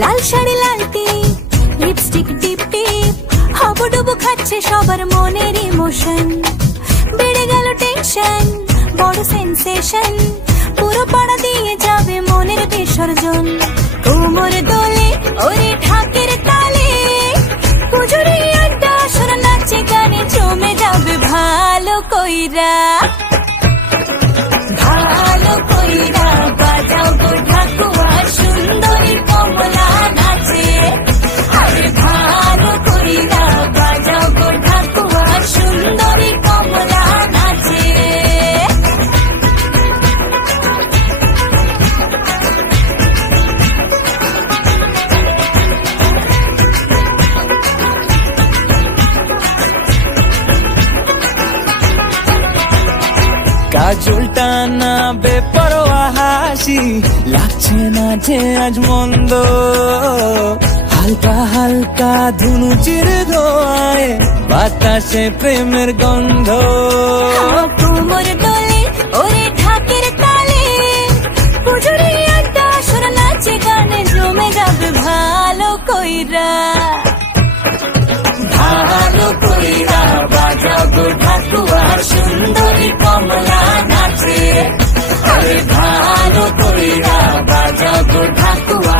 লাল শাড়ি লাল টিপ, lipstick টিপ টিপ, হাবুডুবু খাচ্ছে সবার মনের ইমোশন। বেড়ে গেল টেনশন, বড় সেন্সেশন, পুরো পাড়া দিয়ে যাবে মনের বিসর্জন। কোমর দোলে ওরে ঢাকের তালে, পুজোরে আড্ডা আসর নাচে গানে জমে যাবে ভালো কইরা। ভালো কইরা বাজাও গো ঢাকুয়া, সুন্দরী কমলা নাচে। আরে ভালো কইরা বাজাও গো ঢাকুয়া, সুন্দরী কমলা নাচে। কাজলটা না বেপরোয়া হাসি, লাগছে না যে আজ মন্দ। হালকা হালকা ধুনুচির ধোঁয়ায় বাতাসে প্রেমের গন্ধ। কোমর দোলে ওরে ঢাকের তালে, পুজোরে আড্ডা আসর নাচে গানে জমে যাবে ভালো কইরা। ভালো কইরা বাজাও গো ঢাকুয়া, সুন্দরী কমলা নাচে। আরে ভালো কইরা বাজাও গো ঢাকুয়া,